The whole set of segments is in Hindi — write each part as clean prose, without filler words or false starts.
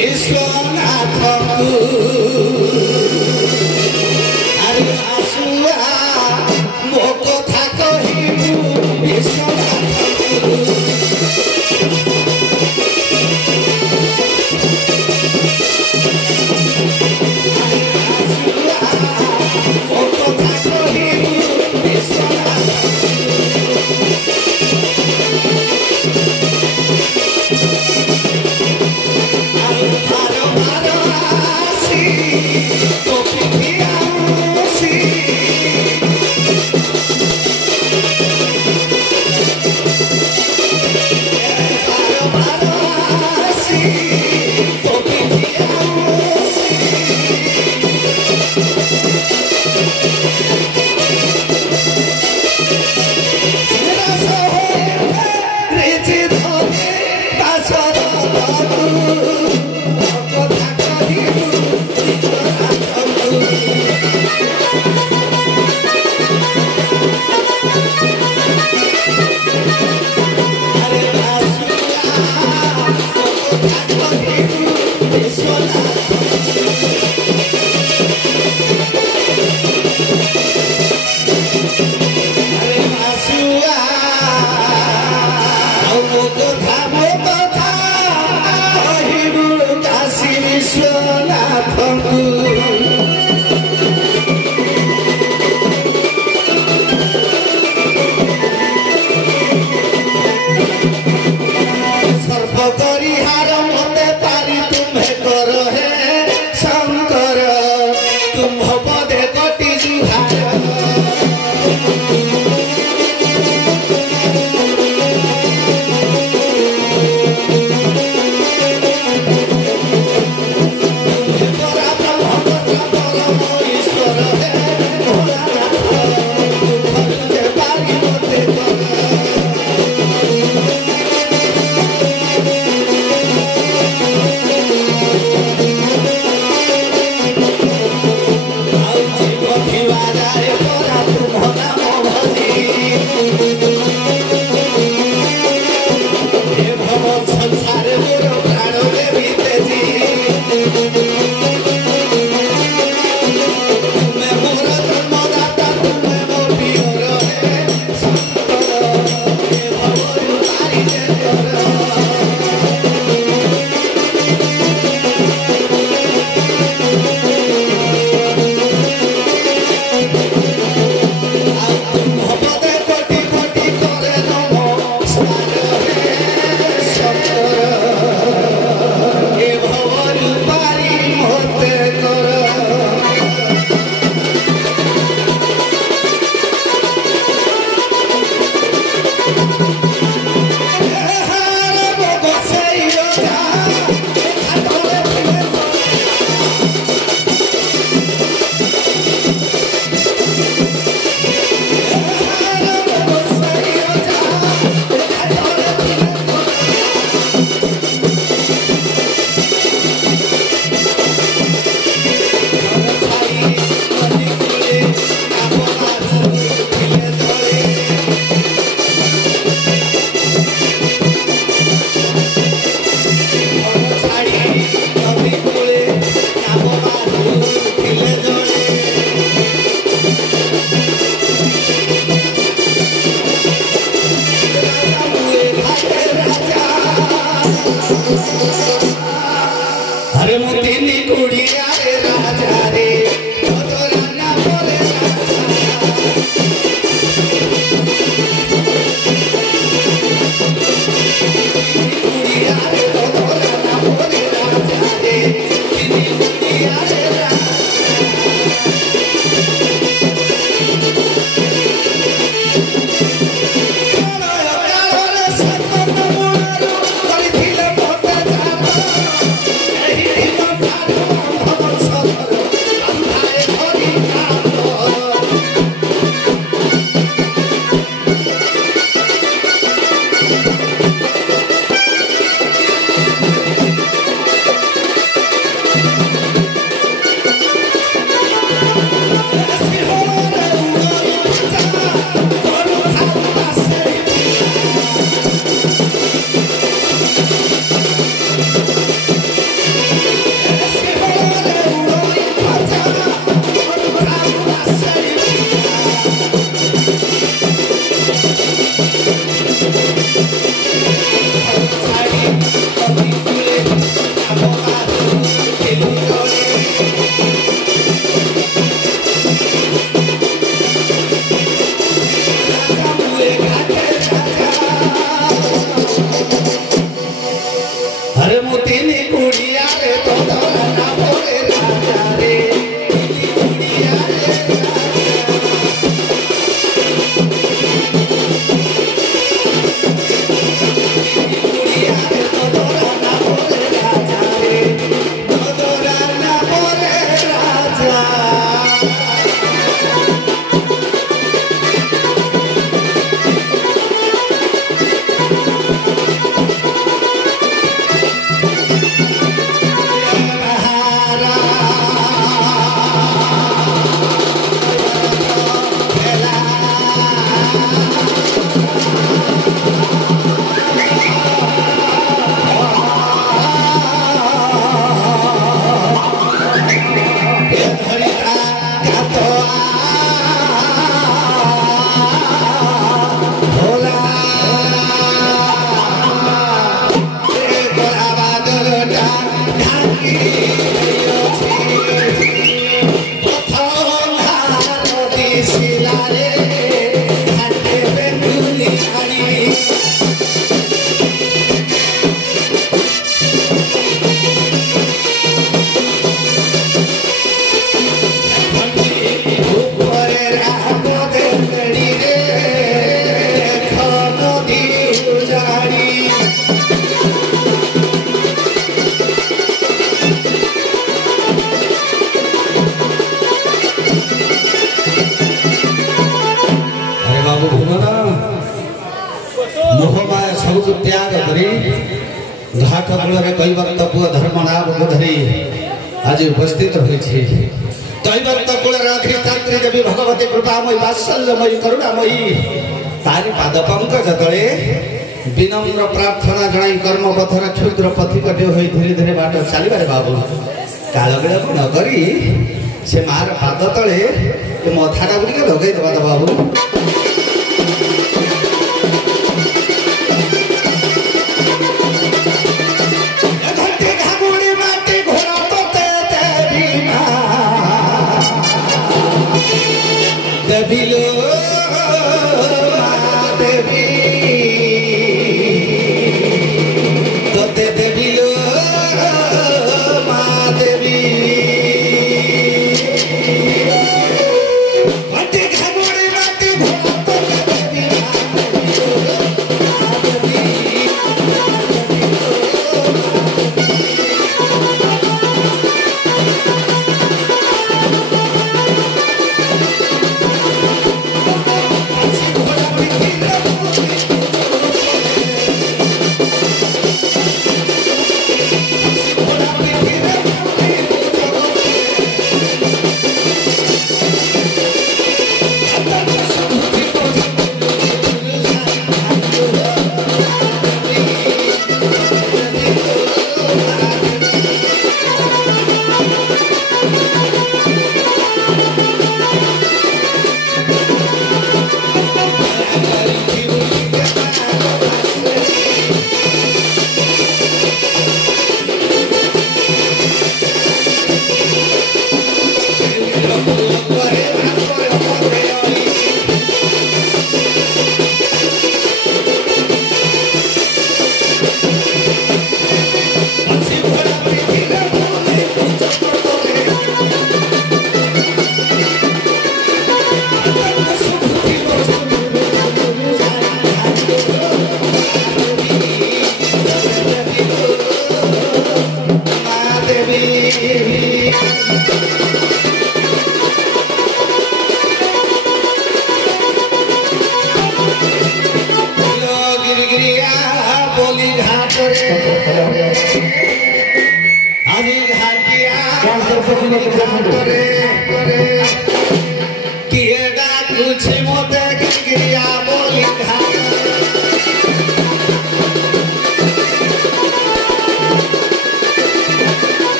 বিশ্বনাথକୁ আরে আসুয়া ମୋ କଥା କହିବୁ ବିଶ୍ୱନାଥକୁ See सबको त्याग करी घाट कूल कैवर्त पुआ धर्मनाभ को धरी आज उपस्थित रही कैवर्त कूल अग्नितात्री देवी भगवती कृपामयी वात्सल्यमयी करुणामयी तारी पाद पंकज तले विनम्र प्रार्थना जनाई कर्म पथर क्षुद्र पथिकटे हो धीरे धीरे बाट चलवे बाबू काल विलंब न करी से मार पाद तले मथाटा गुड़िक लगे देवा तो बाबू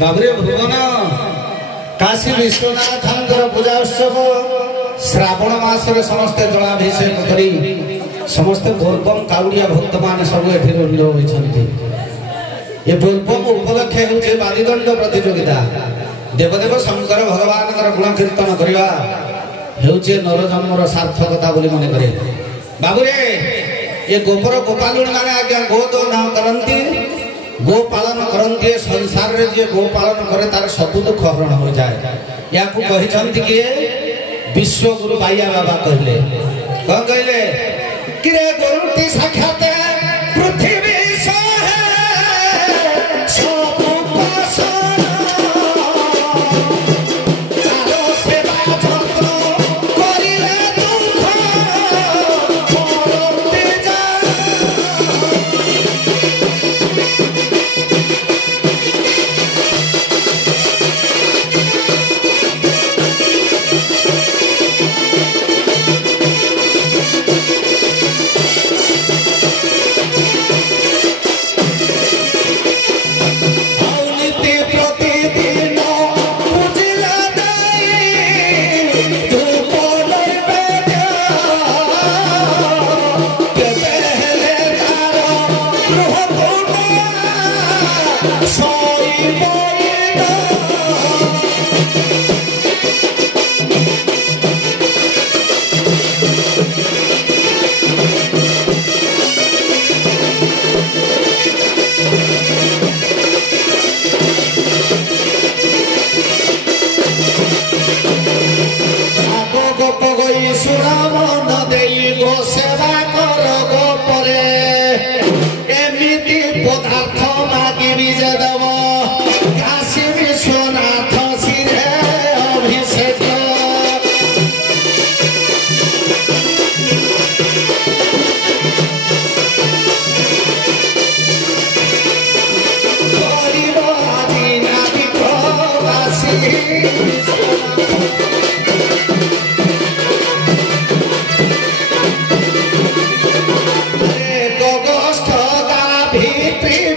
बाबरे भुवन काशी विश्वनाथ पूजा उत्सव श्रावण मासरे समस्ते जलाभिषेक करी समस्ते बोलबम काउड़िया भक्त मान सब एठी रहिल होइछन्ति ए बोलबम उपलक्षे होचे बालीदंड प्रतियोगिता देवदेव शंकर भगवान गुण कीर्तन करवा हेउचे नरजन्मर सार्थकता बोली मन करे बाबुरे ये गोपर गोपालुण माने आज्ञा गोद नाम करंती गो पालन करंती संसार रे जे गो पालन करे तार सब दुख हरण हो जाए या को कहिसंती कि विश्व गुरु बाया बाबा कहले कौन कहले कि रे गुरुटी साक्षात पृथ्वी सहे सब उपासन तारो सेवा जत्र करिले दुख परते जा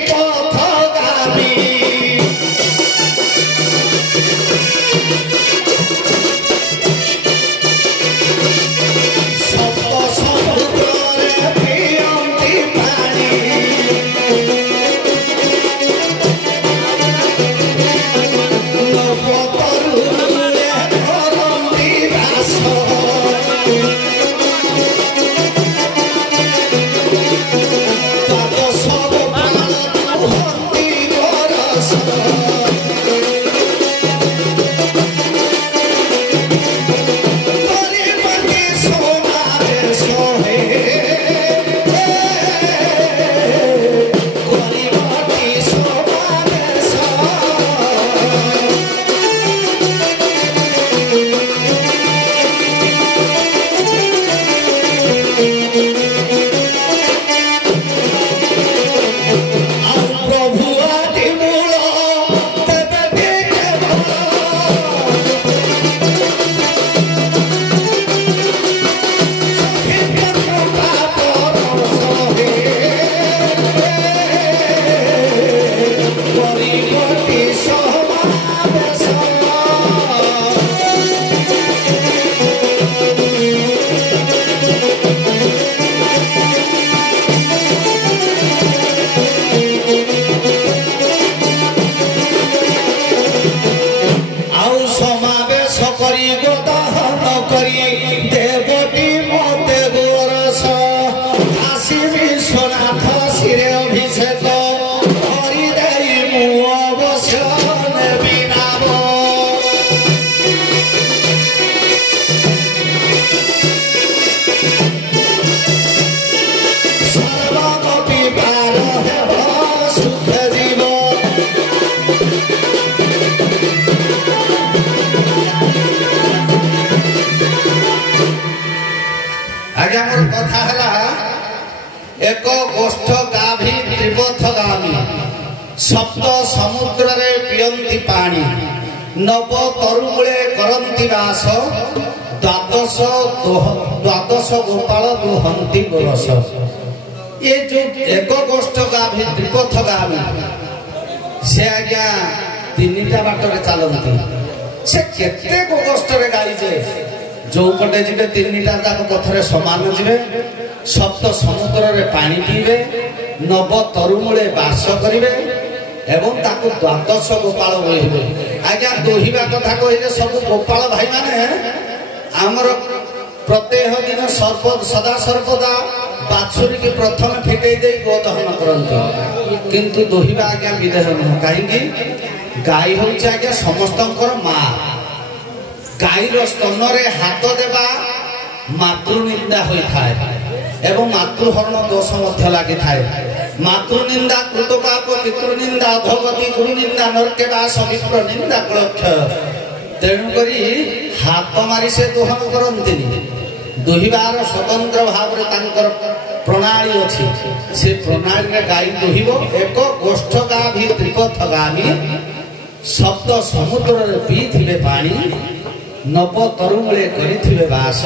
Papa, गामी सप्त समुद्र रे पियंती पानी नव तरुमूले करंती वास द्वादश गोपाल दुहंती गोरस। ये जो एक गोष्ठ गामी त्रिपथ गामी से आज्ञा तीनटा बाटर चलती से केते गोष्ठ रे गाई जे जो पटे जिबे तीनटा जाक पथरे समान जिबे सप्त समुद्र रे पानी पीबे नव तरुमूले वास करिवे एवं ताकू द्वादश गोपाल बोहिबे। आज्ञा दोहिबा कथा कहिले सब गोपाल भाई माने आमर प्रत्येक दिन सदा सर्वदा बाछुरी की प्रथम फिटे दे गोदहन करते किंतु दोहिबा आज्ञा विदेह नुह कहीं गाई हूँ आज्ञा समस्त माँ गाईर स्तन रे हाथ देवा मातृनिंदा होता है एवं मातृहरण दोष लगी थाए। मातृनिंदा कृतपाप पितृनिंदा अधोगति गुरुनिंदा नरके बास विप्र निंदा कलक्ष तेणुक हाथ मारी से दोहन करती दुहिबार स्वतंत्र भाव प्रणाली अच्छी से प्रणाली में गाई दुहिब एक गोष्ठ गाभी त्रिपथ गामी सप्त समुद्र पीथिबे पानी नव तरुमूले करिथिबे वास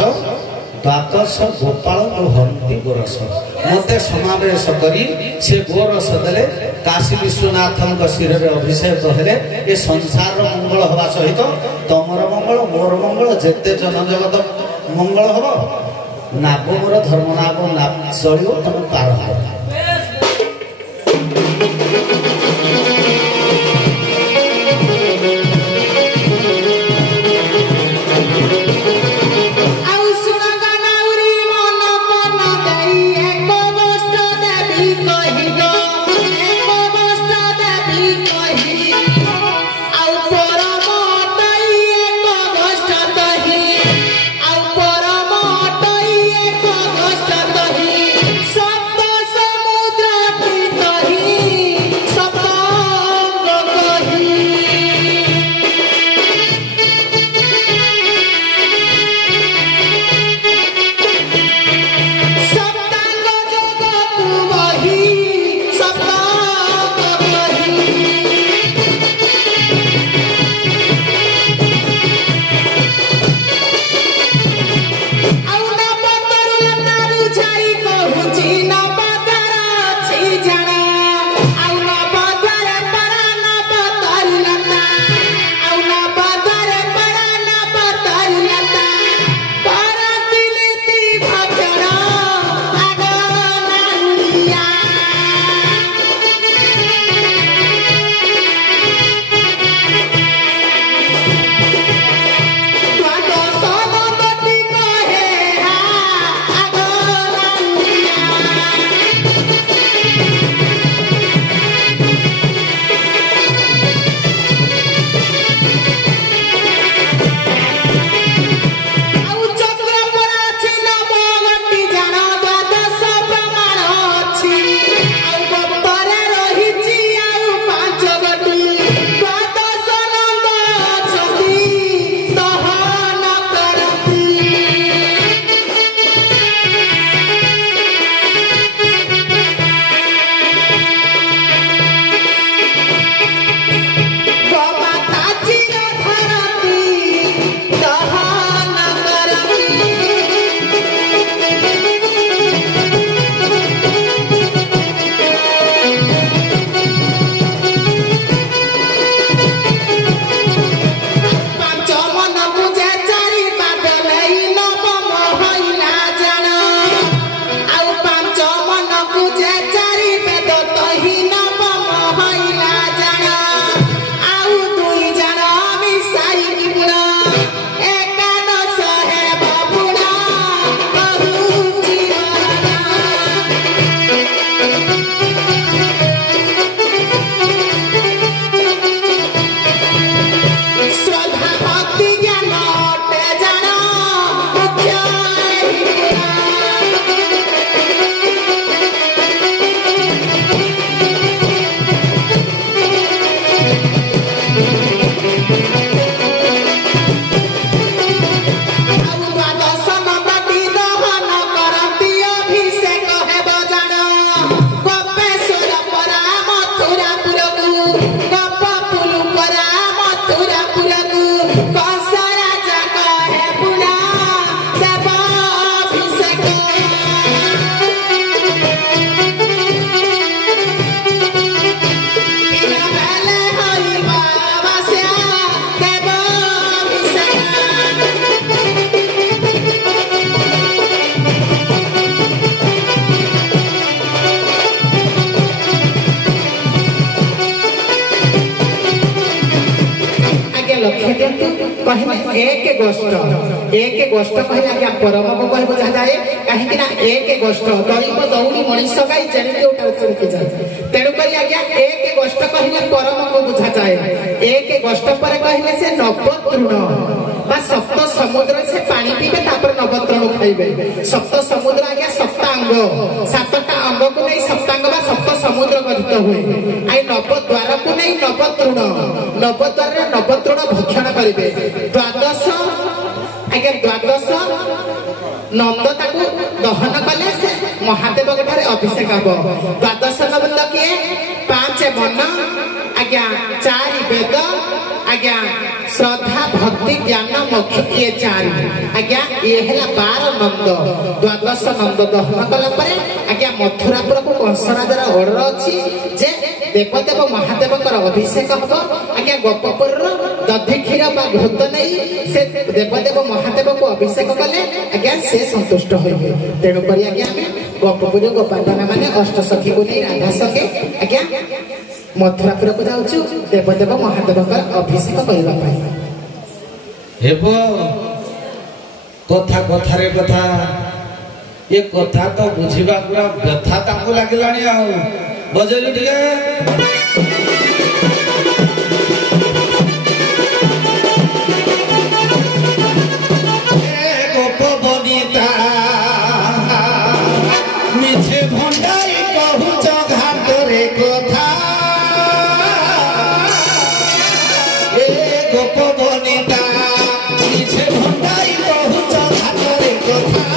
द्वादश गोपाल दुहंती गोरस। मते समावेश करी से गोरस देले काशी विश्वनाथन शिर में अभिषेक हेले ये संसार मंगल हवा सहित तमर मंगल मोर मंगल जेते जन जगत मंगल हम नाभ मोर धर्म नाभ चलो तुम पार हो। कपपुलु परा मथुरापुरकु कंस राजा कहे पुला देवाभिषेक किनबेले होइबा बस्या देवाभिषेक लक्ष्य दिंतु कहले एक गोष्ठ कहले आज्ञा परम को कह बुझा जाए कहीं एक गोष्ठ दैव दौड़ी मनीष गाई जेने उठा जाए तेणु कर आज्ञा एक गोष्ठ कहले परम को बुझा जाए एक गोष्ठ पर कहले से नवतृण बा सप्त समुद्र से पानी पीबे तापर नवतृण खाइबे सप्त समुद्र आज्ञा सप्तांग सातटा अंग को नहीं सप्तांग बा सप्त समुद्र गठित हुए आई नवद्वार को नहीं नवतृण नवद्वार नवतृण भक्षण करेंगे द्वादश आगे द्वादश नंद ताकू दहन कले से महादेव ठारे अभिषेक हम द्वादश नंद किए 5 वन आज्ञा 4 वेद आज्ञा श्रद्धा भक्ति ज्ञान मोक्ष ये 4 आज्ञा ये है 12 नंद द्वादश नंद दहन कला आज्ञा मथुरापुर को कंस राजार ऑर्डर अच्छी जे देवदेव महादेव अभिषेक हम आज्ञा गोपपुर दधि क्षीर घोत नहीं से देवदेव महादेव को अभिषेक कले आज्ञा से संतुष्ट होइबे तेणुक आज्ञा गोपपुर गोपांडना माने अष्टसखी को नहीं राधा सके आज्ञा मथुरापुर को जाऊँ देवदेव महादेव अभिषेक करने कथा कथारे कथा ये कथा तो बुझा पूरा व्यथा ताको लगिलानी आ बजेलु टिके गोप बनिता मिछे भंडाई कहूच घाटरे कथा ए गोप बनिता मिछे भंडाई कहूच घाटरे कथा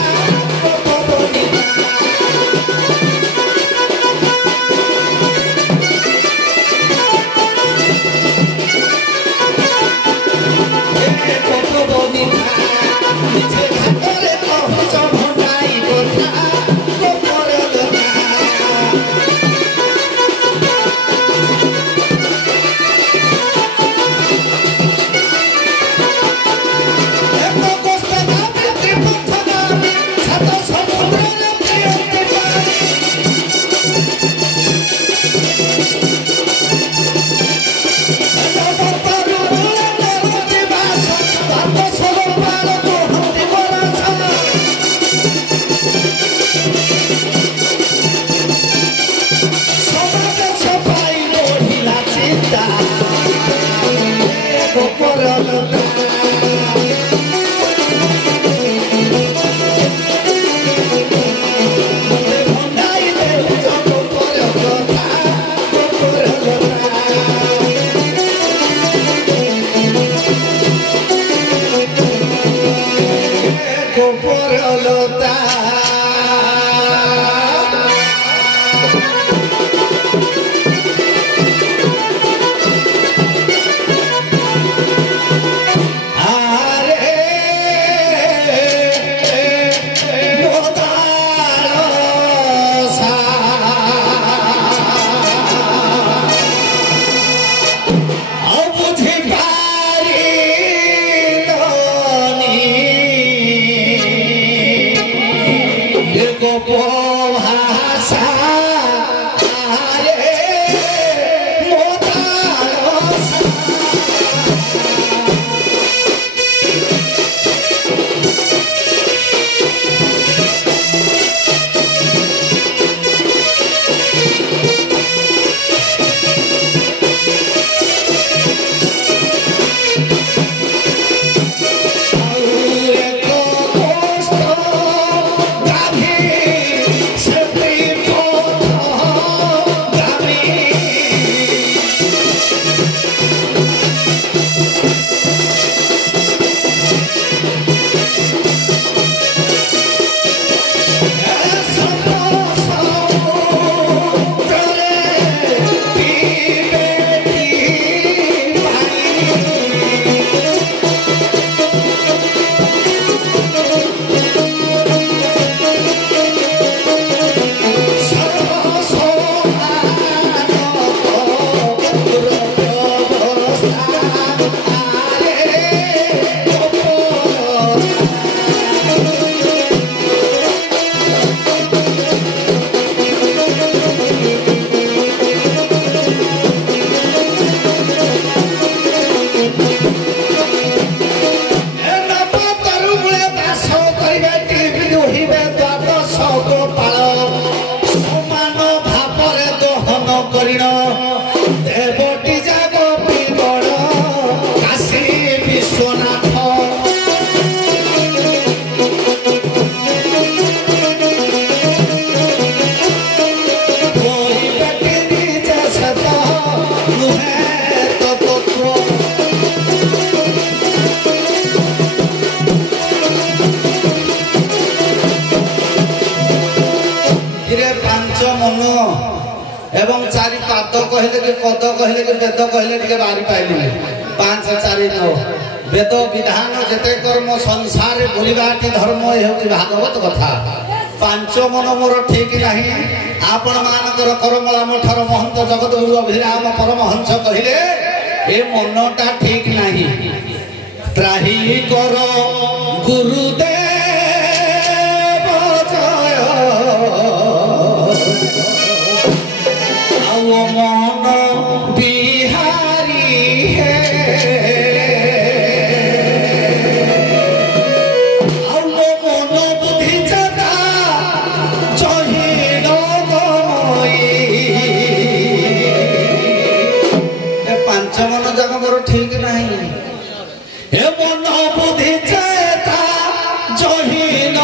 कहले कि पद कहले कि वेद कहले टिके बाहरी पाइली 5 4 9 वेद विधान जते कर्म संसार बुलिबाटी धर्म हे भागवत कथा पांच मन मोर ठीक नाही आपण मानकर करमला मठर महंत जगत गुरु अभिराम परमहंस कहले ए मनटा ठीक नाही त्राही कर गुरुदेव जय मन बिहारी है मन बुद्धि चटा चहीन पांच मन जाक मोर ठीक नहीं हे मन बुद्धि चेता चहीन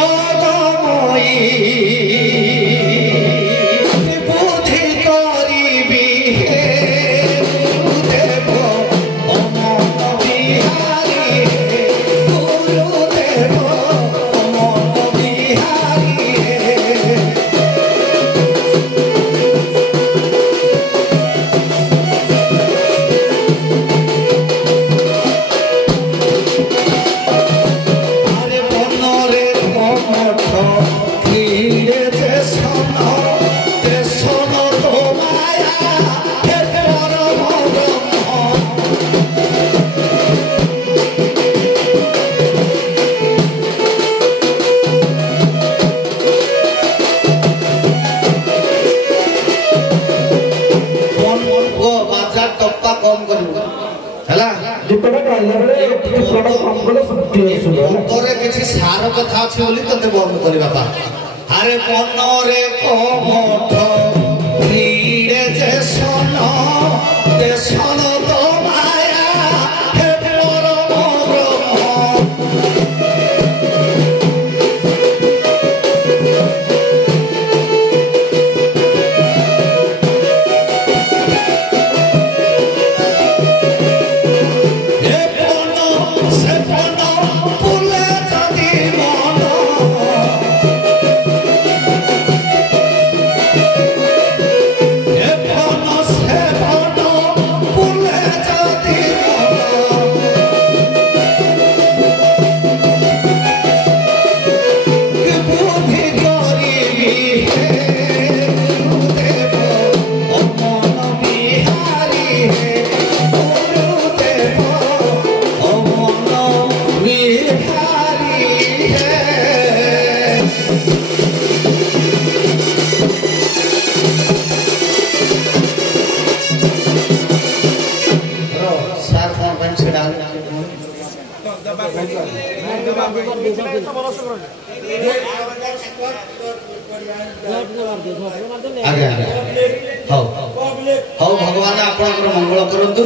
किसी सार कथा अच्छी बोली तो बंद कर बापा अरे मन रे कमठ नीरे जे सन ते सन तो माया हे परम ब्रह्म हौ भगवान आपणकर मंगल करंतु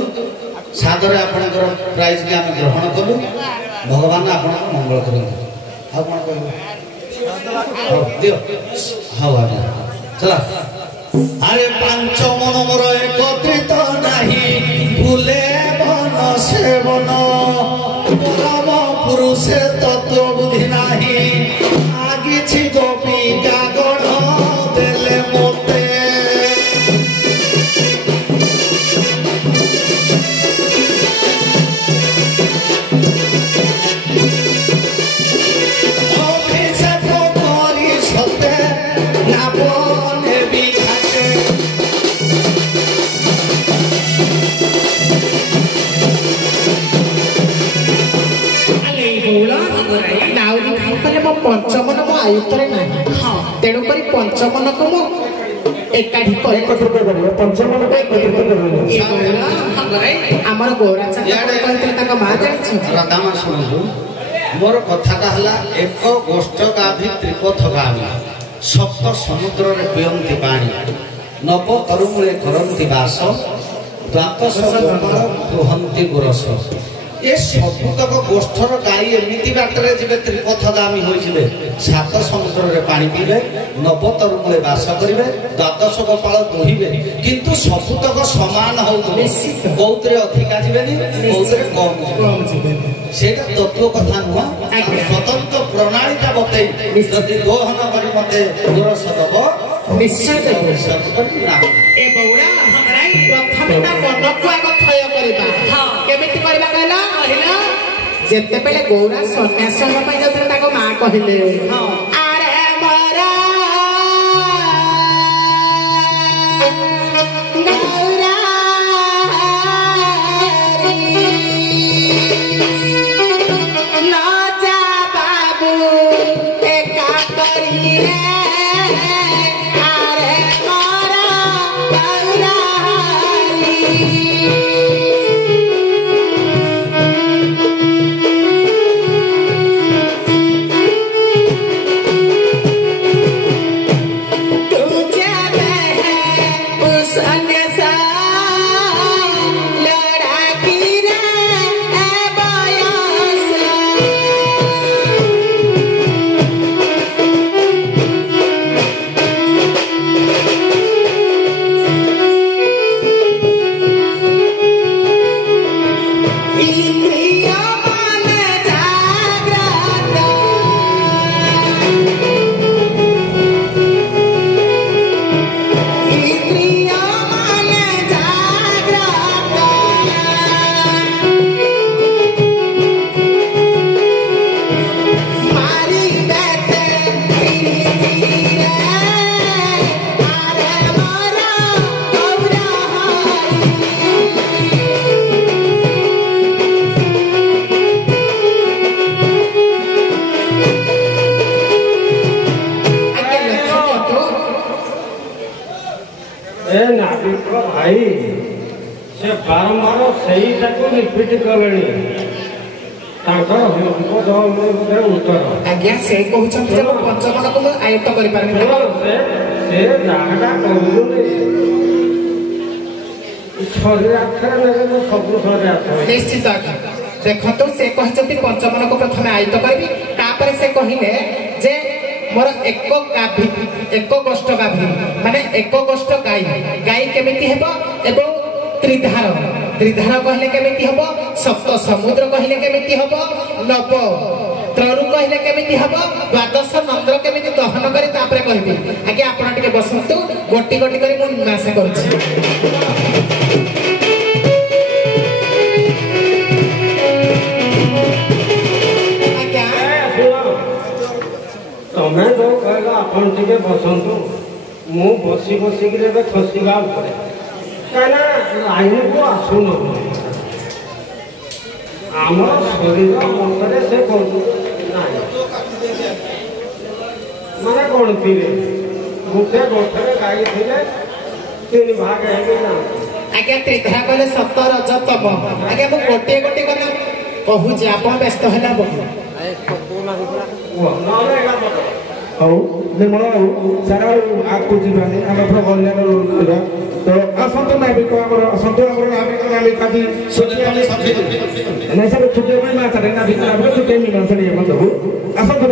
सादरे आपणकर प्राइज के हम ग्रहण करू भगवान आपणकर मंगल करंतु आ कोन कहबो हौ दियो हौ आ चला अरे पांच मन मोर एकत्रित नाही भूले बन सेवन परम पुरुषे तत्व बुद्धि नाही आगिछि गोपिका गण देले मोते अभिषेक करी सते नापने बिघाते ଆୟୁତରେ ନାହିଁ ତେଣୁକରି ପଞ୍ଚମନକୁ ମୁଁ ଏକାଠି କରି ଆମର ଗୌରାଚନ୍ଦ୍ର କହିଥିଲେ ତାଙ୍କ ମା ଜାଣିଛି ରାଧାମା ଶୁଣନ୍ତୁ ମୋର କଥାଟା ହେଲା ଏକ ଗୋଷ୍ଠ ଗାଭି ତ୍ରିପଥ ଗାମୀ ସପ୍ତ ସମୁଦ୍ରରେ ପିଅନ୍ତି ପାଣି ନବ ତରୁମୂଳେ କରନ୍ତି ବାସ ଦ୍ୱାଦଶ କୁହନ୍ତି ଗୁରସ ଏ ସବୁତକ ଗୋଷ୍ଠର ଗାଈ ଏମିତି ବାଟରେ ଯିବେ ତ୍ରିପଥଗାମୀ ହୋଇଯିବେ ସାତ ସମୁଦ୍ରରେ ପାଣି ପିଇବେ ନବ ତରୁମୂଳେ ବାସ କରିବେ ଦ୍ୱାଦଶ ଗୋପାଳ ଦୁହିବେ କିନ୍ତୁ ସବୁତକ ସମାନ ହଉଥିବେ କୋଉଥିରେ ଅଧିକା ଯିବେନି କୋଉଥିରେ କମ ଯିବେ ସେଇଟା ତତ୍ତ୍ୱ କଥା ନୁହଁ ସ୍ୱତନ୍ତ୍ର ପ୍ରଣାଳୀଟା ବତେଇ ଯଦି ଦୋହନ କରି ମତେ ଗୁରସ ଦବ ନିଶ୍ଚୟ ଦେବ ଏ ବଉଳା ପ୍ରଥମେ ତା ମନକୁ ଆଗ ଥୟ କରିବା କେମିତି କରିବା କହିଲ ଯେତେବେଳେ ଗୌରା ସନ୍ନ୍ୟାସ ହେବା ପାଇଁ ଯାଉଥିଲେ ତାଙ୍କ ମା କହିଲେ ଆରେ ମରା ଗୌରା ନ ଯା ବାବୁ ଏକା କରିରେ ଆରେ ମରା ଗୌରା भाई से बारंबार सही रिपीट कले उत्तर आज्ञा से कहते पंचमन को आयत्त कर निश्चित देखो से कहते पंचमन को प्रथम आयत्त करी से कहले जे मोर एक गोष्ठ गाभी माने एक गोष्ठ गाई गाई केमिति हेबो एवं त्रिधार त्रिधार कहले केमिति हेबो सप्त समुद्र कहले केमिति हेबो नव त्ररु कहले केमिति हेबो द्वादश नंद्र केमिति दहन करी तापरे कहबी आगे आपण टिके बसंतु गोटी गोटी करी मु मासे करछि तमें जो कहला अपन टिके बसंतु मु बसी बसी के खसीगा कहीं लाइन को आसुन आम शरीर मतरे से माने कौन थी गोटे गोठे गाई थी तीन भाग है आज्ञा त्रिधा कहले सप्त रजतम आज्ञा मु गोटे गोटे कथा कहूँ आप व्यस्त है ହଉ ନିର୍ମଳ ଆଉ ସାରା ଆଗକୁ ଯିବାନି ଆମେ ଗଲେନ ତ ଆସନ୍ତୁ ନାବିକ ଆମର ଆସନ୍ତୁ ଆମର ନାବିକ ନାବିକାଦି ନାଇଁ ସାର୍ ଛୁଟି ପାଇଁ ମାଛ ନାବିକ ଛୁଟି ମିଳନ ଆସନ୍ତୁ